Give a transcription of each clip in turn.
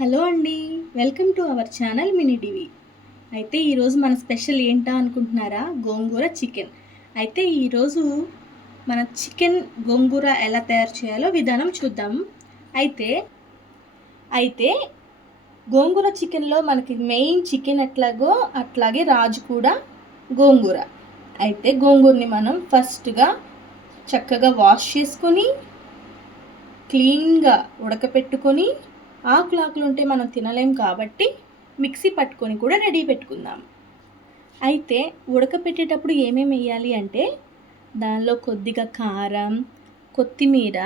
Hello అండి welcome to our channel Mini TV అయితే ఈరోజు మన స్పెషల్ ఏంటా అనుకుంటున్నారా? గోంగూర చికెన్. అయితే ఈరోజు మన చికెన్ గోంగూర ఎలా తయారు చేయాలో విధానం చూద్దాం. అయితే అయితే గోంగూర చికెన్లో మనకి మెయిన్ చికెన్ ఎట్లాగో అట్లాగే రాజు కూడా గోంగూర. అయితే గోంగూరని మనం ఫస్ట్గా చక్కగా వాష్ చేసుకొని క్లీన్గా ఉడకపెట్టుకొని ఆకులు ఆకులు ఉంటే మనం తినలేం కాబట్టి మిక్సీ పట్టుకొని కూడా రెడీ పెట్టుకుందాం. అయితే ఉడకపెట్టేటప్పుడు ఏమేమి వేయాలి అంటే దానిలో కొద్దిగా కారం కొత్తిమీర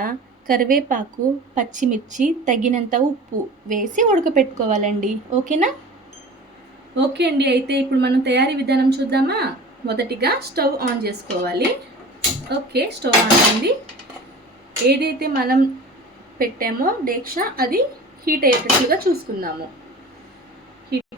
కరివేపాకు పచ్చిమిర్చి తగినంత ఉప్పు వేసి ఉడకపెట్టుకోవాలండి. ఓకేనా? ఓకే అండి. అయితే ఇప్పుడు మనం తయారీ విధానం చూద్దామా? మొదటిగా స్టవ్ ఆన్ చేసుకోవాలి. ఓకే స్టవ్ ఆన్ అయింది. ఏదైతే మనం పెట్టామో డేక్ష అది హీట్ అయ్యేటట్లుగా చూసుకుందాము. హీట్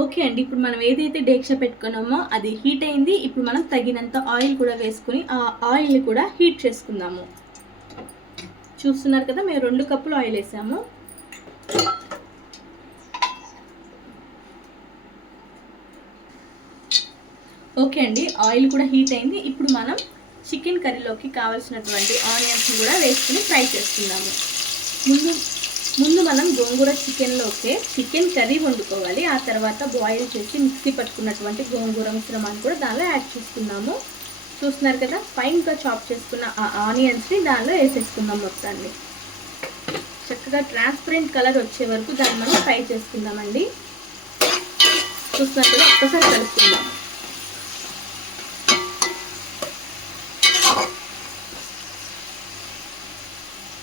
ఓకే అండి ఇప్పుడు మనం ఏదైతే డేక్ష పెట్టుకున్నామో అది హీట్ అయింది. ఇప్పుడు మనం తగినంత ఆయిల్ కూడా వేసుకుని ఆ ఆయిల్ కూడా హీట్ చేసుకుందాము. చూస్తున్నారు కదా మేము రెండు కప్పులు ఆయిల్ వేసాము. ఓకే అండి ఆయిల్ కూడా హీట్ అయింది. ఇప్పుడు మనం చికెన్ కర్రీలోకి కావాల్సినటువంటి ఆనియన్స్ని కూడా వేసుకుని ఫ్రై చేసుకుందాము ముందు ముందు మనం గోంగూర చికెన్లోకే చికెన్ కర్రీ వండుకోవాలి. ఆ తర్వాత బాయిల్ చేసి మిక్సీ పట్టుకున్నటువంటి గోంగూర మిశ్రమాన్ని కూడా దానిలో యాడ్ చేసుకున్నాము చూస్తున్నారు కదా ఫైన్గా చాప్ చేసుకున్న ఆ ఆనియన్స్ని దానిలో వేసేసుకుందాం మొత్తాన్ని. చక్కగా ట్రాన్స్పరెంట్ కలర్ వచ్చే వరకు దాన్ని మనం ఫ్రై చేసుకుందామండి. చూస్తున్నారు కదా ఒక్కసారి కలుపుకుందాం.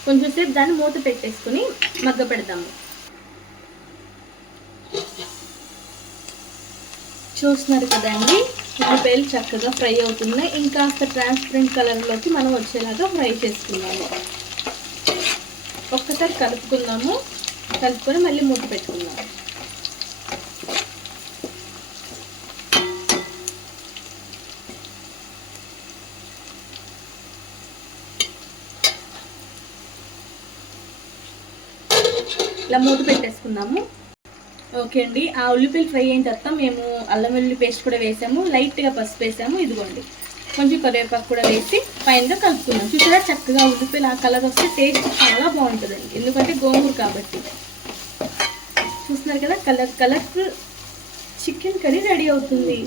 కొంచెం సేపు దాన్ని మూత పెట్టేసుకుని మగ్గ పెడదాము చూస్తున్నారు కదండి ఉల్లిపాయలు చక్కగా ఫ్రై అవుతున్నాయి. ఇంకా ట్రాన్స్పరెంట్ కలర్లోకి మనం వచ్చేలాగా ఫ్రై చేసుకున్నాము ఒక్కసారి కలుపుకుందాము. కలుపుకొని మళ్ళీ మూత పెట్టుకుందాము. ఇలా మూత పెట్టేసుకుందాము. ఓకే అండి. ఆ ఉల్లిపాయలు ఫ్రై అయిన తర్వాత మేము అల్లం వెల్లుల్లి పేస్ట్ కూడా వేసాము. లైట్గా పసుపు వేసాము. ఇదిగోండి. కొంచెం కరివేపాకు కూడా వేసి పైన కలుపుకున్నాం చూసారా? చక్కగా ఉల్లిపాయలు ఆ కలర్ వస్తే టేస్ట్ చాలా బాగుంటుందండి. ఎందుకంటే గోంగూర కాబట్టి. చూస్తున్నారు కదా? Colour colourful chicken curry ready అవుతుంది.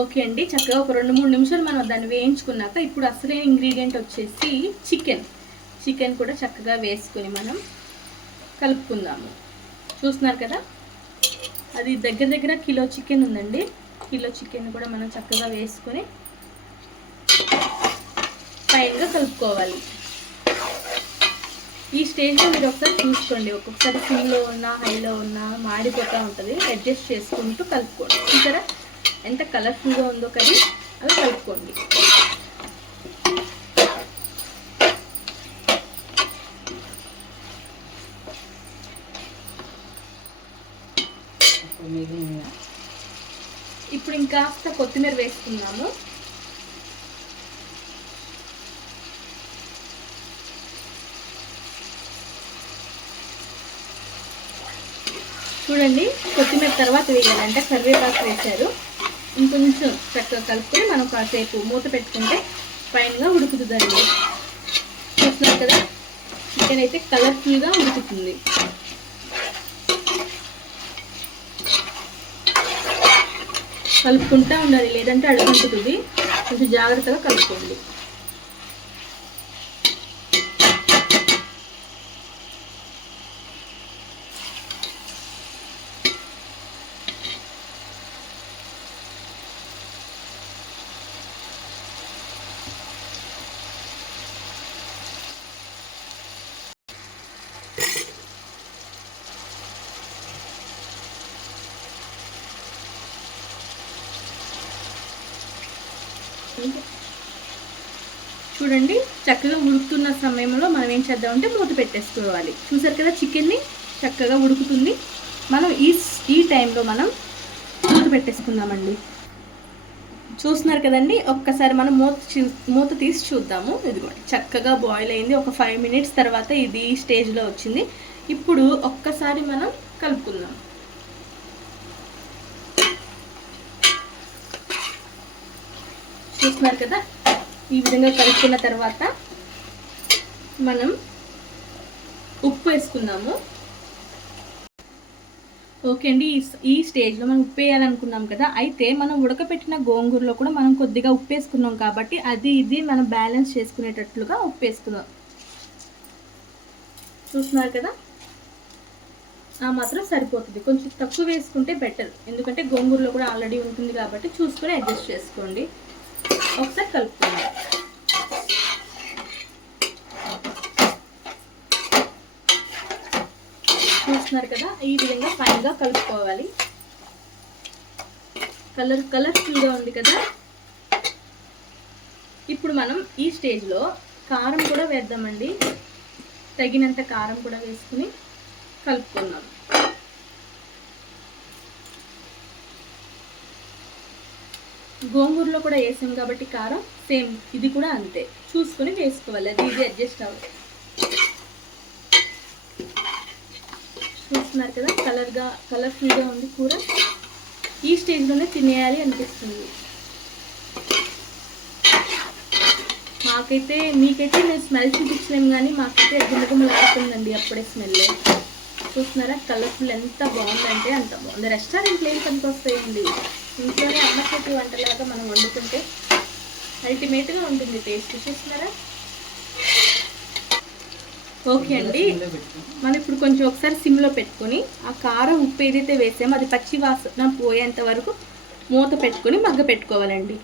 ఓకే అండి. చక్కగా ఒక రెండు మూడు నిమిషాలు మనం దాన్ని వేయించుకున్నాక ఇప్పుడు అసలైన ఇంగ్రీడియంట్ వచ్చేసి చికెన్. చికెన్ కూడా చక్కగా వేసుకొని మనం కలుపుకుందాము. చూస్తున్నారు కదా? అది దగ్గర దగ్గర కిలో చికెన్ ఉందండి. కిలో చికెన్ కూడా మనం చక్కగా వేసుకొని ఫైన్గా కలుపుకోవాలి. ఈ స్టేజ్లో మీరు ఒకసారి చూసుకోండి. ఒక్కొక్కసారి సిమ్లో ఉన్నా హైలో ఉన్నా మాడిపోతూ ఉంటుంది. అడ్జస్ట్ చేసుకుంటూ కలుపుకోండి. చూసారా? ఎంత కలర్ఫుల్గా ఉందో కర్రీ అలా కలుపుకోండి. ఇప్పుడు ఇంకాస్త కొత్తిమీర వేసుకున్నాము చూడండి కొత్తిమీర తర్వాత వేయాలి. అంటే కరివేపాకు వేశారు. ఇంకొంచెం చక్కగా కలుపుకొని మనం కాసేపు మూత పెట్టుకుంటే ఫైన్గా ఉడుకుతుందండి. చూస్తున్నారు కదా? చికెన్ అయితే కలర్ఫుల్గా ఉడుకుతుంది. కలుపుకుంటా ఉండాలి. లేదంటే అడుగుంటుంది కొంచెం జాగ్రత్తగా కలుపుకోండి. చూడండి. చక్కగా ఉడుకుతున్న సమయంలో మనం ఏం చేద్దామంటే మూత పెట్టేసుకోవాలి. చూసారు కదా చికెన్ని? చక్కగా ఉడుకుతుంది. మనం ఈ ఈ టైంలో మనం మూత పెట్టేసుకుందామండి. చూస్తున్నారు కదండి? ఒక్కసారి మనం మూత మూత తీసి చూద్దాము. ఇదిగోండి. చక్కగా బాయిల్ అయింది. ఒక ఫైవ్ మినిట్స్ తర్వాత ఇది ఈ స్టేజ్లో వచ్చింది. ఇప్పుడు ఒక్కసారి మనం కలుపుకుందాం. చూస్తున్నారు కదా? ఈ విధంగా కలుపుకున్న తర్వాత మనం ఉప్పు వేసుకుందాము. ఓకే అండి ఈ ఈ స్టేజ్లో మనం ఉప్పు వేయాలనుకున్నాం కదా అయితే మనం ఉడకపెట్టిన గోంగూరలో కూడా మనం కొద్దిగా ఉప్పు వేసుకున్నాం కాబట్టి అది ఇది మనం బ్యాలెన్స్ చేసుకునేటట్లుగా ఉప్పు వేసుకుందాం. చూస్తున్నారు కదా? ఆ మాత్రం సరిపోతుంది. కొంచెం తక్కువ వేసుకుంటే బెటర్ ఎందుకంటే గోంగూరలో కూడా ఆల్రెడీ ఉంటుంది కాబట్టి చూసుకొని అడ్జస్ట్ చేసుకోండి. ఒకసారి కలుపుకుందాం. చూస్తున్నారు కదా ఈ విధంగా ఫైన్గా కలుపుకోవాలి. కలర్ కలర్ఫుల్గా ఉంది కదా. ఇప్పుడు మనం ఈ స్టేజ్లో కారం కూడా వేద్దామండి. తగినంత కారం కూడా వేసుకుని కలుపుకుందాం. గోంగూరలో కూడా వేసాం కాబట్టి కారం సేమ్ ఇది కూడా అంతే. చూసుకొని వేసుకోవాలి అది ఇది అడ్జస్ట్ అవ్వాలి చూస్తున్నారు కదా కలర్గా కలర్ఫుల్గా ఉంది కూర. ఈ స్టేజ్లోనే తినేయాలి అనిపిస్తుంది. మాకైతే మీకైతే నేను స్మెల్ చూపించలేము కానీ మాకైతే గుమ్మగుమ్మలాడుతుందండి అప్పుడే స్మెల్. చూస్తున్నారా కలర్ఫుల్ ఎంత బాగుందంటే అంత బాగుంది. రెస్టారెంట్లో ఏం పనికొస్తాయండి ఇంట్లోనే అమ్మ చేతి వంటలాగా మనం వండుకుంటే అల్టిమేట్గా ఉంటుంది టేస్ట్ చూస్తున్నారా ఓకే అండి. మనం ఇప్పుడు కొంచెం ఒకసారి సిమ్లో పెట్టుకొని ఆ కారం ఉప్పు ఏదైతే వేసామో అది పచ్చి వాసన పోయేంత వరకు మూత పెట్టుకొని మగ్గ పెట్టుకోవాలండి.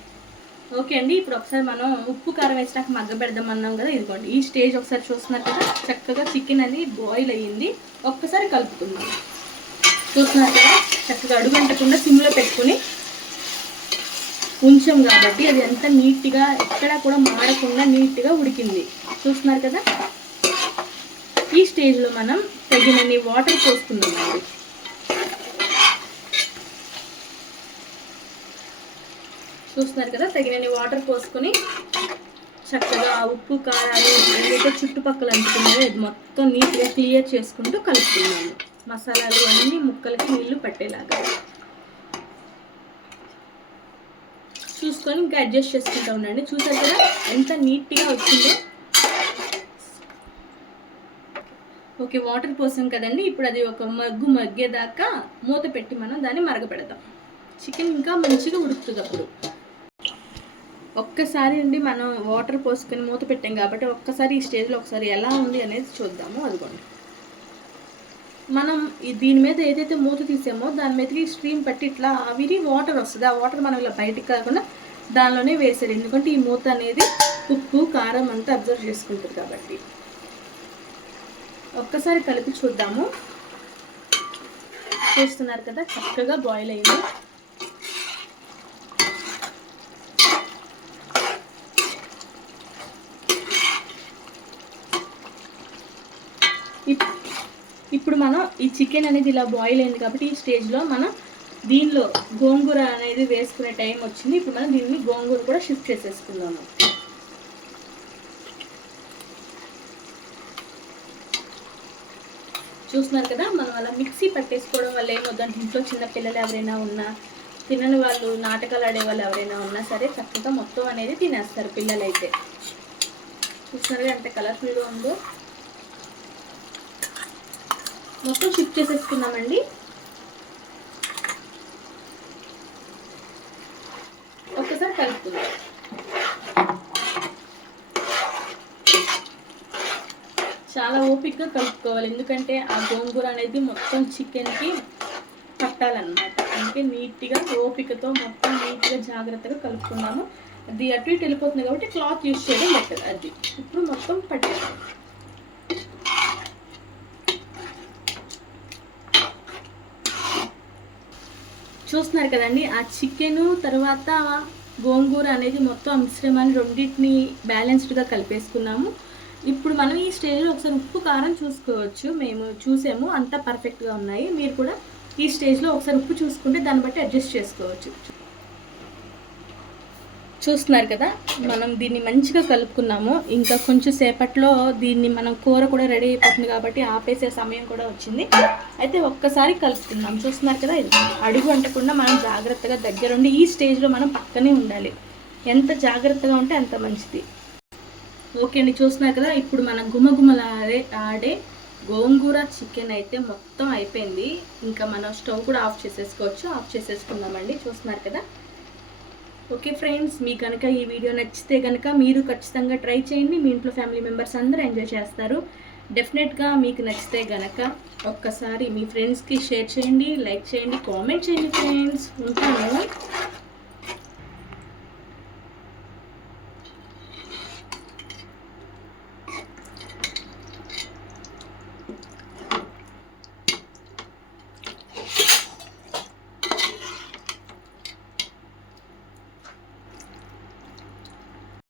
ఓకే అండి. ఇప్పుడు ఒకసారి మనం ఉప్పు కారం వేసినాక మగ్గ పెడదాం అన్నాం కదా ఇదిగోండి. ఈ స్టేజ్ ఒకసారి చూస్తున్నారు కదా చక్కగా చికెన్ అది బాయిల్ అయ్యింది. ఒక్కసారి కలుపుకుందాం. చూస్తున్నారు కదా చక్కగా అడుగంటకుండా సిమ్లో పెట్టుకుని ఉంచాం కాబట్టి అది ఎంత నీట్గా ఎక్కడా కూడా మాడకుండా నీట్గా ఉడికింది. చూస్తున్నారు కదా? ఈ స్టేజ్లో మనం తగినన్ని వాటర్ పోసుకుందామండి చూస్తున్నారు కదా? తగినన్ని వాటర్ పోసుకొని చక్కగా ఉప్పు కారాలు ఏదైతే చుట్టుపక్కల అంటుకున్నాయో ఇది మొత్తం నీట్గా క్లియర్ చేసుకుంటూ కలుపుకున్నాము మసాలాలు అన్నీ ముక్కలకి నీళ్ళు పట్టేలాగా. చూసుకొని ఇంకా అడ్జస్ట్ చేసుకుంటూ ఉండండి. చూసారు కదా ఎంత నీట్గా వచ్చిందో. ఓకే వాటర్ పోసాం కదండి. ఇప్పుడు అది ఒక మగ్గు మగ్గేదాకా మూత పెట్టి మనం దాన్ని మరగపెడదాం చికెన్ ఇంకా మంచిగా ఉడుకుతుంది అప్పుడు. ఒక్కసారి అండి మనం వాటర్ పోసుకొని మూత పెట్టాం కాబట్టి ఒక్కసారి ఈ స్టేజ్లో ఒకసారి ఎలా ఉంది అనేది చూద్దాము అదిగోండి. మనం దీని మీద ఏదైతే మూత తీసామో దాని మీదకి స్ట్రీమ్ పెట్టి ఇట్లా ఆవిరి వాటర్ వస్తుంది. ఆ వాటర్ మనం ఇలా బయటికి కాకుండా దానిలోనే వేసారు ఎందుకంటే ఈ మూత అనేది ఉప్పు కారం అంతా అబ్జర్వ్ చేసుకుంటుంది కాబట్టి. ఒక్కసారి కలిపి చూద్దాము. చూస్తున్నారు కదా చక్కగా బాయిల్ అయింది. ఇప్పుడు మనం ఈ చికెన్ అనేది ఇలా బాయిల్ అయింది కాబట్టి ఈ స్టేజ్లో మనం దీనిలో గోంగూర అనేది వేసుకునే టైం వచ్చింది. ఇప్పుడు మనం దీన్ని గోంగూర కూడా షిఫ్ట్ చేసేసుకుందాము చూస్తున్నారు కదా మనం అలా మిక్సీ పట్టేసుకోవడం వల్ల ఏమొద్దంటే ఇంట్లో చిన్న పిల్లలు ఎవరైనా ఉన్నా తినని వాళ్ళు నాటకాలు ఆడే వాళ్ళు ఎవరైనా ఉన్నా సరే చక్కగా మొత్తం అనేది తినేస్తారు పిల్లలైతే. చూస్తున్నారు అంత ఎంత కలర్ఫుల్గా ఉందో. మొత్తం షిఫ్ట్ చేసేసుకున్నామండి ఒకసారి కలుపుకుందాం. చాలా ఓపిక్గా కలుపుకోవాలి. ఎందుకంటే ఆ గోంగూర అనేది మొత్తం చికెన్కి పట్టాలన్నమాట. అందుకే నీట్గా ఓపికతో మొత్తం నీట్గా జాగ్రత్తగా కలుపుకున్నాము అది అటు ఇటు వెళ్ళిపోతుంది కాబట్టి క్లాత్ యూజ్ చేయడం బెటర్ అది. ఇప్పుడు మొత్తం పట్టాలి. చూస్తున్నారు కదండి. ఆ చికెను తర్వాత గోంగూర అనేది మొత్తం మిశ్రమాన్ని రెండింటిని బ్యాలెన్స్డ్గా కలిపేసుకున్నాము. ఇప్పుడు మనం ఈ స్టేజ్లో ఒకసారి ఉప్పు కారం చూసుకోవచ్చు. మేము చూసాము అంతా పర్ఫెక్ట్గా ఉన్నాయి. మీరు కూడా ఈ స్టేజ్లో ఒకసారి ఉప్పు చూసుకుంటే దాన్ని బట్టి అడ్జస్ట్ చేసుకోవచ్చు. చూస్తున్నారు కదా మనం దీన్ని మంచిగా కలుపుకున్నాము. ఇంకా కొంచెం సేపట్లో దీన్ని మనం కూర కూడా రెడీ అయిపోతుంది కాబట్టి ఆపేసే సమయం కూడా వచ్చింది. అయితే ఒక్కసారి కలుపుకుందాం. చూస్తున్నారు కదా ఇది అడుగు అంటకుండా మనం జాగ్రత్తగా దగ్గరుండి ఈ స్టేజ్లో మనం పక్కనే ఉండాలి. ఎంత జాగ్రత్తగా ఉంటే అంత మంచిది. ఓకే అండి చూస్తున్నారు కదా ఇప్పుడు మనం గుమగుమలాడే ఆడే గోంగూర చికెన్ అయితే మొత్తం అయిపోయింది. ఇంకా మనం స్టవ్ కూడా ఆఫ్ చేసేసుకోవచ్చు. ఆఫ్ చేసేసుకుందామండి. చూస్తున్నారు కదా ఓకే ఫ్రెండ్స్ మీకు కనుక ఈ వీడియో నచ్చితే కనుక మీరు ఖచ్చితంగా ట్రై చేయండి. మీ ఇంట్లో ఫ్యామిలీ మెంబర్స్ అందరూ ఎంజాయ్ చేస్తారు. డెఫినెట్గా మీకు నచ్చితే కనుక ఒక్కసారి మీ ఫ్రెండ్స్కి షేర్ చేయండి లైక్ చేయండి కామెంట్ చేయండి ఫ్రెండ్స్. ఉంటాను.